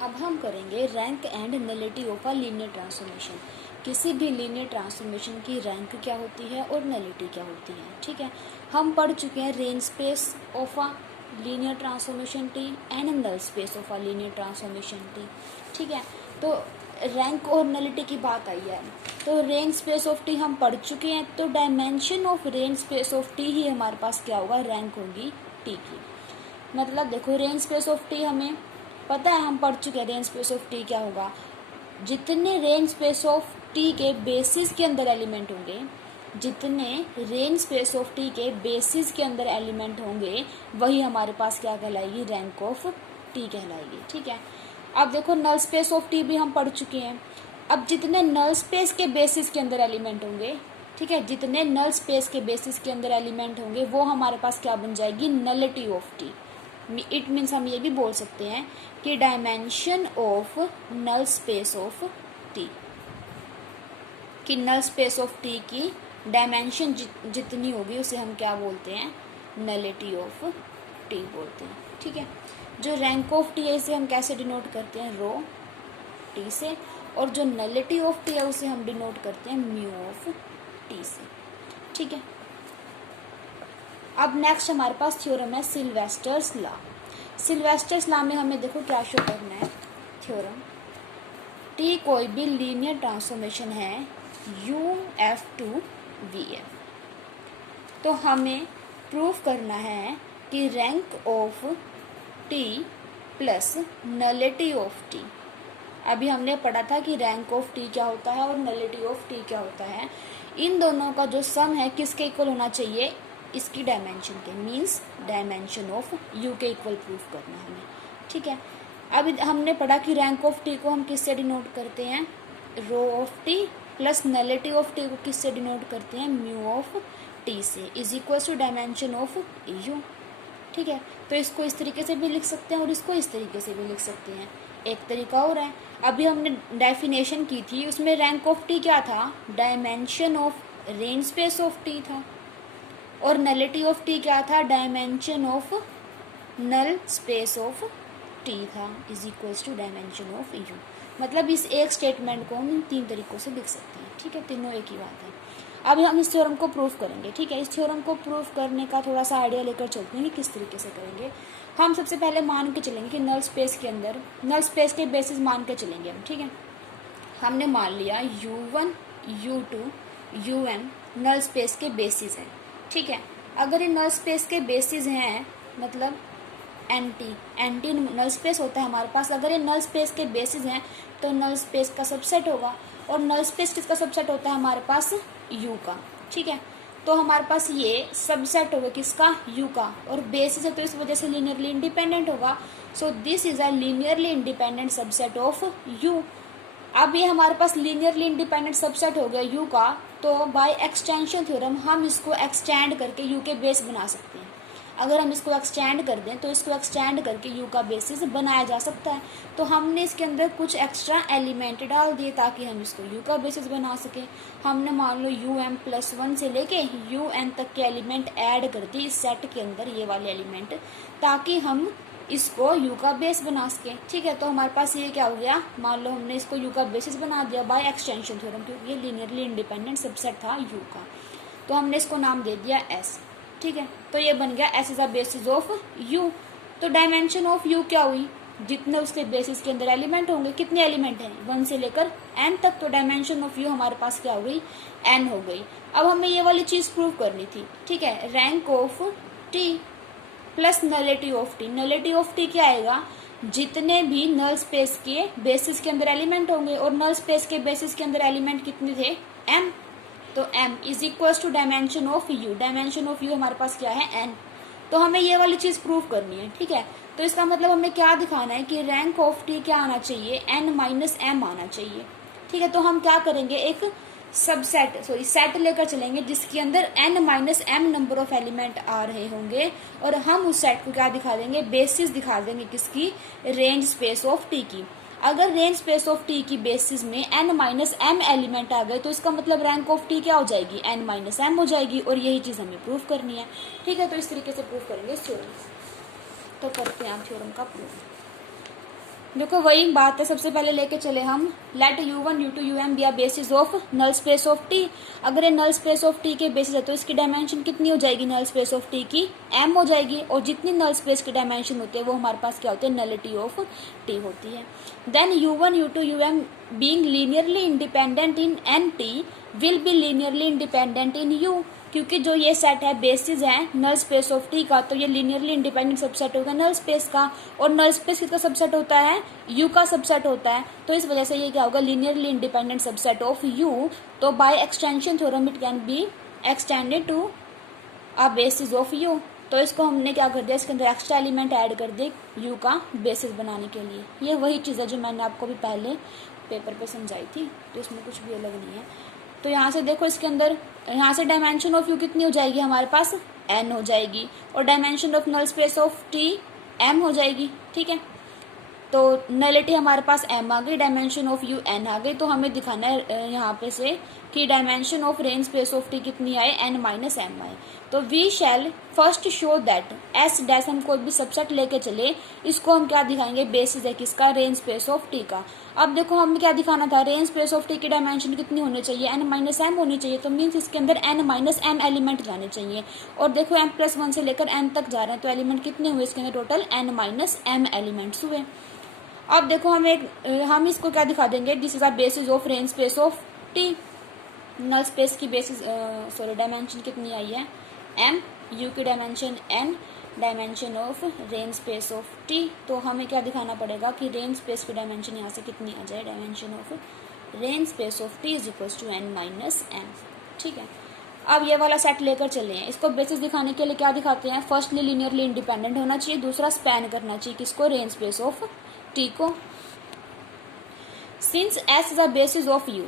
अब हम करेंगे rank and nullity of a linear transformation. किसी भी लीनियर ट्रांसफॉर्मेशन की रैंक क्या होती है और नलिटी क्या होती है। ठीक है, हम पढ़ चुके हैं range space of a linear transformation T and null space of a linear transformation T. ठीक है, तो रैंक और नलिटी की बात आई है, तो रेंज स्पेस ऑफ टी हम पढ़ चुके हैं, तो dimension of range space of T ही हमारे पास क्या होगा, रैंक होगी टी की। मतलब देखो, रेंज स्पेस ऑफ टी हमें पता है, हम पढ़ चुके हैं रेंज स्पेस ऑफ टी क्या होगा। जितने रेंज स्पेस ऑफ टी के बेसिस के अंदर एलिमेंट होंगे, जितने रेंज स्पेस ऑफ टी के बेसिस के अंदर एलिमेंट होंगे, वही हमारे पास क्या कहलाएगी, रैंक ऑफ टी कहलाएगी। ठीक है, अब देखो नल स्पेस ऑफ टी भी हम पढ़ चुके हैं। अब जितने नल स्पेस के बेसिस के अंदर एलिमेंट होंगे, ठीक है, जितने नल स्पेस के बेसिस के अंदर एलिमेंट होंगे, वो हमारे पास क्या बन जाएगी, nullity of T. It means हम ये भी बोल सकते हैं कि dimension of null space of T, कि नल स्पेस ऑफ टी की डायमेंशन जितनी होगी उसे हम क्या बोलते हैं, नलिटी ऑफ टी बोलते हैं। ठीक है, जो रैंक ऑफ टी है इसे हम कैसे डिनोट करते हैं, रो टी से, और जो नलिटी ऑफ टी है उसे हम डिनोट करते हैं म्यू ऑफ टी से। ठीक है, अब नेक्स्ट हमारे पास थ्योरम है सिल्वेस्टर्स लॉ। सिल्वेस्टर्स लॉ में हमें देखो क्या शो करना है, थ्योरम टी कोई भी लीनियर ट्रांसफॉर्मेशन है UF टू VF, तो हमें प्रूफ करना है कि rank of T plus nullity of T. अभी हमने पढ़ा था कि रैंक ऑफ टी क्या होता है और नलिटी ऑफ टी क्या होता है। इन दोनों का जो सम है किसके इक्वल होना चाहिए, इसकी डायमेंशन के, मीन्स डायमेंशन ऑफ यू के इक्वल प्रूफ करना है हमें। ठीक है, अब हमने पढ़ा कि रैंक ऑफ टी को हम किससे डिनोट करते हैं, rho of T, plus nullity of T को किससे डिनोट करते हैं, म्यू ऑफ टी से, is equal to dimension of U. ठीक है, तो इसको इस तरीके से भी लिख सकते हैं और इसको इस तरीके से भी लिख सकते हैं। एक तरीका और है, अभी हमने डेफिनेशन की थी, उसमें रैंक ऑफ टी क्या था, dimension of range space of T था, और नलिटी ऑफ टी क्या था, dimension of null space of T था, is equals to dimension of U. मतलब इस एक स्टेटमेंट को हम तीन तरीकों से लिख सकते हैं। ठीक है, तीनों एक ही बात है। अब हम इस थ्योरम को प्रूफ करेंगे। ठीक है, इस थ्योरम को प्रूफ करने का थोड़ा सा आइडिया लेकर चलते हैं कि किस तरीके से करेंगे। हम सबसे पहले मान के चलेंगे कि नल स्पेस के अंदर, नल स्पेस के बेसिस मान के चलेंगे हम। ठीक है, हमने मान लिया U1 U2 UN null space के बेसिस हैं। ठीक है, अगर ये नल स्पेस के बेसिस हैं, मतलब एंटी नल स्पेस होता है हमारे पास, अगर ये नल स्पेस के बेसिस हैं तो नल स्पेस का सबसेट होगा, और नल स्पेस किसका सबसेट होता है हमारे पास, यू का। ठीक है, तो हमारे पास ये सबसेट होगा किसका, यू का, और बेसिस है तो इस वजह से लीनियरली इंडिपेंडेंट होगा। So this is a linearly independent subset of you. अब ये हमारे पास लीनियरली इंडिपेंडेंट सबसेट हो गया यू का, तो बाय एक्सटेंशन थ्योरम हम इसको एक्सटेंड करके यू के बेस बना सकते हैं। अगर हम इसको एक्सटेंड कर दें तो इसको एक्सटेंड करके यू का बेसिस बनाया जा सकता है। तो हमने इसके अंदर कुछ एक्स्ट्रा एलिमेंट डाल दिए ताकि हम इसको यू का बेसिस बना सकें। हमने मान लो UM+1 से लेके UN तक के एलिमेंट ऐड कर दिए इस सेट के अंदर, ये वाले एलिमेंट, ताकि हम इसको यू का बेस बना सके। ठीक है, तो हमारे पास ये क्या हो गया, मान लो हमने इसको यू का बेसिस बना दिया बाय एक्सटेंशन थ्योरम, क्योंकि ये लीनियरली इंडिपेंडेंट सबसेट था यू का, तो हमने इसको नाम दे दिया एस। ठीक है, तो ये बन गया S is a basis of U. तो डायमेंशन ऑफ यू क्या हुई, जितने उसके बेसिस के अंदर एलिमेंट होंगे, कितने एलिमेंट हैं 1 से लेकर n तक, तो डायमेंशन ऑफ यू हमारे पास क्या हो गई, n हो गई। अब हमें ये वाली चीज प्रूव करनी थी। ठीक है, rank of T plus nullity of T. Nullity of T क्या आएगा, जितने भी नल स्पेस के बेसिस के अंदर एलिमेंट होंगे, और नल स्पेस के बेसिस के अंदर एलिमेंट कितने थे, m, तो m is equal to dimension of U. Dimension of U हमारे पास क्या है, n, तो हमें ये वाली चीज प्रूव करनी है। ठीक है, तो इसका मतलब हमें क्या दिखाना है कि रैंक ऑफ टी क्या आना चाहिए, n-m आना चाहिए। ठीक है, तो हम क्या करेंगे, एक सबसेट सेट लेकर चलेंगे जिसके अंदर n-m नंबर ऑफ एलिमेंट आ रहे होंगे, और हम उस सेट को क्या दिखा देंगे, बेसिस दिखा देंगे किसकी, रेंज स्पेस ऑफ टी की। अगर रेंज स्पेस ऑफ टी की बेसिस में n-m एलिमेंट आ गए तो इसका मतलब रैंक ऑफ टी क्या हो जाएगी, n-m हो जाएगी, और यही चीज हमें प्रूफ करनी है। ठीक है, तो इस तरीके से प्रूफ करेंगे इस थ्योरम। तो करते हैं आप थ्योरम का प्रूफ। देखो वही बात है, सबसे पहले लेके चले हम let u1 u2 um be are basis of null space of T. अगर ये नल स्पेस ऑफ टी के बेसिस है तो इसकी डायमेंशन कितनी हो जाएगी नल स्पेस ऑफ टी की, m हो जाएगी। और जितनी नल स्पेस की डायमेंशन होती है वो हमारे पास क्या होती है, नलिटी ऑफ टी होती है। Then u1 u2 um being linearly independent in N T will be linearly independent in U, क्योंकि जो ये सेट है बेसिस है नल स्पेस ऑफ टी का, तो ये लीनियरली इंडिपेंडेंट सबसेट होगा नल स्पेस का। और नल स्पेस किसका सबसेट होता है, यू का सबसेट होता है। तो इस वजह से ये क्या होगा, linearly independent subset of U. तो by extension theorem it can be extended to a basis of U. तो इसको हमने क्या कर दिया, इसके अंदर एक्स्ट्रा एलिमेंट ऐड कर दिए यू का बेसिस बनाने के लिए। ये वही चीज़ है जो मैंने आपको भी पहले पेपर पे समझाई थी, तो इसमें कुछ भी अलग नहीं है। तो यहाँ से देखो इसके अंदर, यहाँ से डायमेंशन ऑफ यू कितनी हो जाएगी हमारे पास, n हो जाएगी। और dimension of null space of T m हो जाएगी। ठीक है, तो नलिटी हमारे पास m आ गई, डायमेंशन ऑफ यू n आ गई। तो हमें दिखाना है यहाँ पे से कि dimension of range space of T कितनी आए, n माइनस m आए। तो we shall first show that s dash, हम कोई भी सबसेट लेके चले, इसको हम क्या दिखाएंगे, बेसिस है किसका, रेंज स्पेस ऑफ टी का। अब देखो हमें क्या दिखाना था, रेंज स्पेस ऑफ टी की डायमेंशन कितनी होनी चाहिए, n माइनस m होनी चाहिए। तो मीन्स इसके अंदर n माइनस m एलिमेंट जाने चाहिए। और देखो m प्लस 1 से लेकर n तक जा रहे हैं, तो एलिमेंट कितने हुए इसके अंदर, total n minus m elements हुए। अब देखो हम इसको क्या दिखा देंगे, this is a basis of range space of T. Null space की बेसिस डायमेंशन कितनी आई है, m, u की डायमेंशन n, dimension of range space of T. तो हमें क्या दिखाना पड़ेगा कि रेंज स्पेस की डायमेंशन यहाँ से कितनी आ जाए, dimension of range space of T is equals to n minus m। ठीक है, अब ये वाला सेट लेकर चले हैं। इसको बेसिस दिखाने के लिए क्या दिखाते हैं, फर्स्टली लीनियरली इंडिपेंडेंट होना चाहिए, दूसरा स्पैन करना चाहिए किसको, रेंज स्पेस ऑफ टी को। Since s is a basis of u,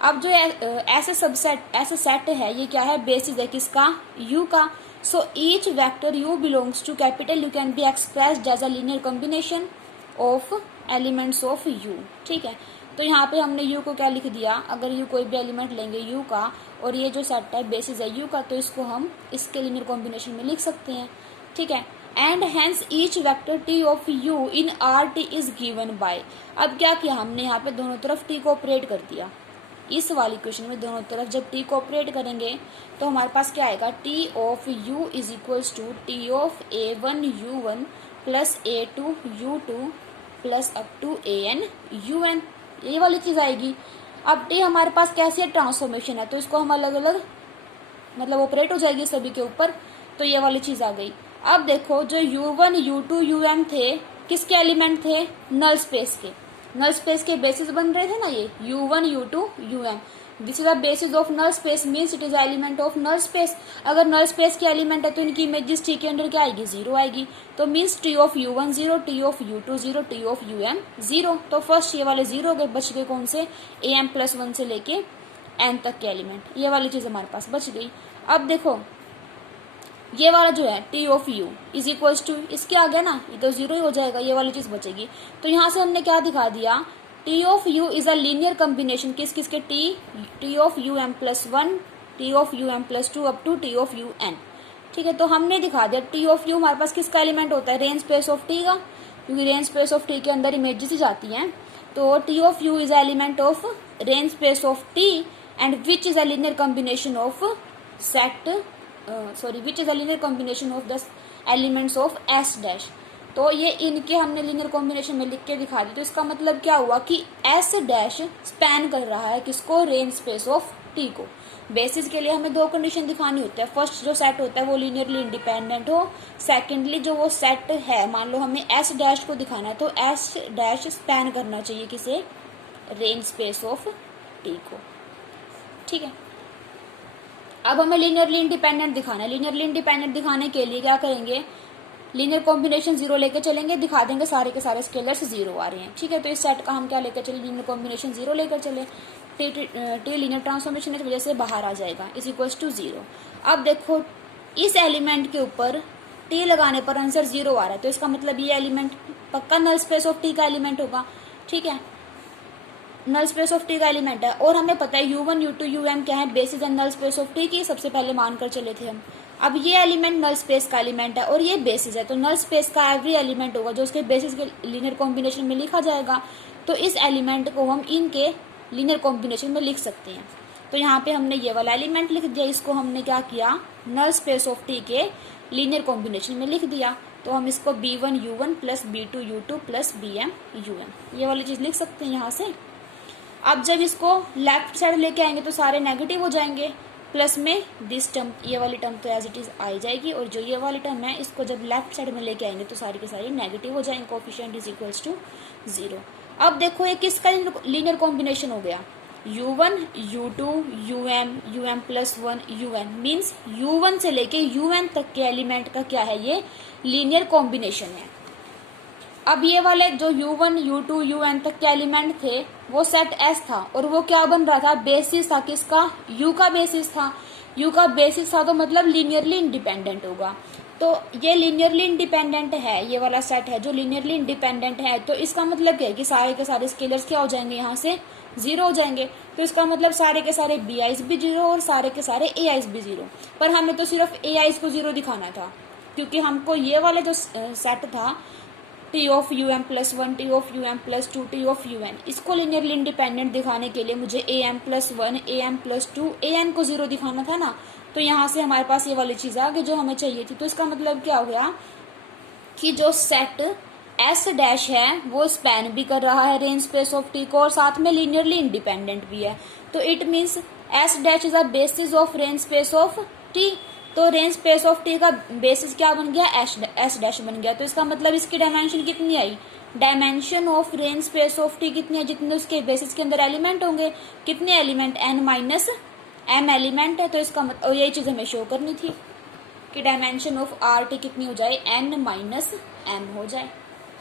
अब जो ऐसे सबसेट ऐसा सेट है, ये क्या है, बेसिस है किसका, u का। So each vector u belongs to capital u can be expressed as a linear combination of elements of u। ठीक है, तो यहाँ पे हमने u को क्या लिख दिया, अगर u कोई भी एलिमेंट लेंगे u का, और ये जो सेट है बेसिस है u का, तो इसको हम इसके लीनियर कॉम्बिनेशन में लिख सकते हैं। ठीक है, and hence each vector t of u in R t is given by. अब क्या किया हमने, यहाँ पे दोनों तरफ t को ऑपरेट कर दिया। इस वाली क्वेश्चन में दोनों तरफ जब t को ऑपरेट करेंगे तो हमारे पास क्या आएगा, t of u is equals to t of a1 u1 plus a2 u2 plus up to an un, ये वाली चीज आएगी। अब t हमारे पास कैसी है, ट्रांसफॉर्मेशन है, तो इसको हम अलग अलग मतलब ऑपरेट हो जाएगी सभी के ऊपर, तो ये वाली चीज आ गई। अब देखो जो u1 u2 um थे किसके एलिमेंट थे, नल स्पेस के। नल स्पेस के बेसिस बन रहे थे ना ये u1 u2 um, this is the basis of null space, means it is element of null space. अगर नल स्पेस के एलिमेंट है तो इनकी इमेजेस टी के अंदर क्या आएगी, जीरो आएगी। तो means T of u1 zero, T of u2 zero, T of um zero. तो फर्स्ट ये वाले जीरो हो गए, बच गए कौन से, am प्लस 1 से लेके n तक के एलिमेंट, ये वाली चीज हमारे पास बच गई। अब देखो ये वाला जो है t of u is equals to, इसके आ गया ना, ये तो जीरो ही हो जाएगा, ये वाली चीज बचेगी। तो यहाँ से हमने क्या दिखा दिया, t of u is a linear combination किस किसके, t of um plus 1, t of um plus 2 up to t of un। ठीक है, तो हमने दिखा दिया t ऑफ u हमारे पास किसका एलिमेंट होता है, रेंज स्पेस ऑफ t का, क्योंकि रेंज स्पेस ऑफ t के अंदर इमेजेस ही जाती हैं। तो t of u is element of range space of t and which is a linear combination of set which is a linear combination of the elements of s dash. तो ये इनके हमने linear combination में लिख के दिखा दी। तो इसका मतलब क्या हुआ कि s डैश स्पैन कर रहा है किसको, रेंज स्पेस ऑफ t को। बेसिस के लिए हमें दो कंडीशन दिखानी होती है, फर्स्ट जो सेट होता है वो लीनियरली इंडिपेंडेंट हो, सेकेंडली जो वो सेट है, मान लो हमें s डैश को दिखाना है तो s डैश स्पैन करना चाहिए किसे, रेंज स्पेस ऑफ t को। ठीक है, अब हमें लीनियरली इंडिपेंडेंट दिखाना है। लीनियरली इंडिपेंडेंट दिखाने के लिए क्या करेंगे, लीनियर कॉम्बिनेशन जीरो लेके चलेंगे, दिखा देंगे सारे के सारे स्केलर्स जीरो आ रहे हैं। ठीक है, तो इस सेट का हम क्या लेकर चले, लीनियर कॉम्बिनेशन जीरो लेकर चले, टी लीनियर ट्रांसफॉर्मेशन की वजह से बाहर आ जाएगा, इज इक्वल्स टू जीरो। अब देखो इस एलिमेंट के ऊपर टी लगाने पर आंसर जीरो आ रहा है, तो इसका मतलब ये एलिमेंट पक्का नल स्पेस ऑफ टी का एलिमेंट होगा। ठीक है, नल स्पेस ऑफ टी का एलिमेंट है, और हमें पता है u1 u2 um क्या है, basis and null space of T की सबसे पहले मानकर चले थे हम। अब ये एलिमेंट नल स्पेस का एलिमेंट है और ये बेसिस है, तो नल स्पेस का एवरी एलिमेंट होगा जो उसके बेसिस के लीनियर कॉम्बिनेशन में लिखा जाएगा। तो इस एलिमेंट को हम इनके लीनियर कॉम्बिनेशन में लिख सकते हैं। तो यहाँ पे हमने ये वाला एलिमेंट लिख दिया, इसको हमने क्या किया, नल स्पेस ऑफ टी के लीनियर कॉम्बिनेशन में लिख दिया। तो हम इसको B1U1 plus B2U2 plus BMUM ये वाली चीज लिख सकते हैं यहाँ से। अब जब इसको लेफ्ट साइड लेके आएंगे तो सारे नेगेटिव हो जाएंगे, प्लस में दिस टर्म, ये वाली टर्म तो एज इट इज आ जाएगी, और जो ये वाली टर्म है इसको जब लेफ्ट साइड में लेके आएंगे तो सारी के सारी नेगेटिव हो जाएंगे, कोफिशिएंट इज इक्वल्स टू 0। अब देखो ये किसका लीनियर कॉम्बिनेशन हो गया, U1 U2 UM plus 1 UN, means U1 से लेके UN तक के एलिमेंट का क्या है, ये लीनियर कॉम्बिनेशन है। अब ये वाले जो U1 U2 UN तक के एलिमेंट थे वो सेट S था, और वो क्या बन रहा था, बेसिस था किसका, U का बेसिस था। U का बेसिस था तो मतलब लीनियरली इंडिपेंडेंट होगा। तो ये लीनियरली इंडिपेंडेंट है, ये वाला सेट है जो लीनियरली इंडिपेंडेंट है, तो इसका मतलब क्या है कि सारे के सारे स्केलर्स क्या हो जाएंगे, यहाँ से 0 हो जाएंगे। तो इसका मतलब सारे के सारे BIs भी 0 और सारे के सारे AIs भी 0। पर हमें तो सिर्फ AIs को 0 दिखाना था, क्योंकि हमको ये वाला जो सेट था T of UM plus 1 T of UM plus 2 T of UN, इसको लीनियरली इंडिपेंडेंट दिखाने के लिए मुझे AM plus 1 AM plus 2 AN को 0 दिखाना था ना। तो यहाँ से हमारे पास ये वाली चीज आ गई जो हमें चाहिए थी। तो इसका मतलब क्या हो गया कि जो सेट S डैश है वो स्पैन भी कर रहा है रेंज स्पेस ऑफ T को, और साथ में लीनियरली इंडिपेंडेंट भी है। तो it means S dash is a basis of range space of T। तो रेंज स्पेस ऑफ T का बेसिस क्या बन गया, S डैश बन गया। तो इसका मतलब इसकी डायमेंशन कितनी आई, dimension of range space of T कितनी है, जितने उसके बेसिस के अंदर एलिमेंट होंगे, कितने element, N minus M element है। तो इसका मतलब, और यही चीज हमें शो करनी थी कि डायमेंशन ऑफ RT कितनी हो जाए, N माइनस M हो जाए,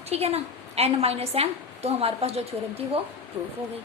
ठीक है ना, N माइनस M। तो हमारे पास जो थ्योरम थी वो प्रूफ हो गई।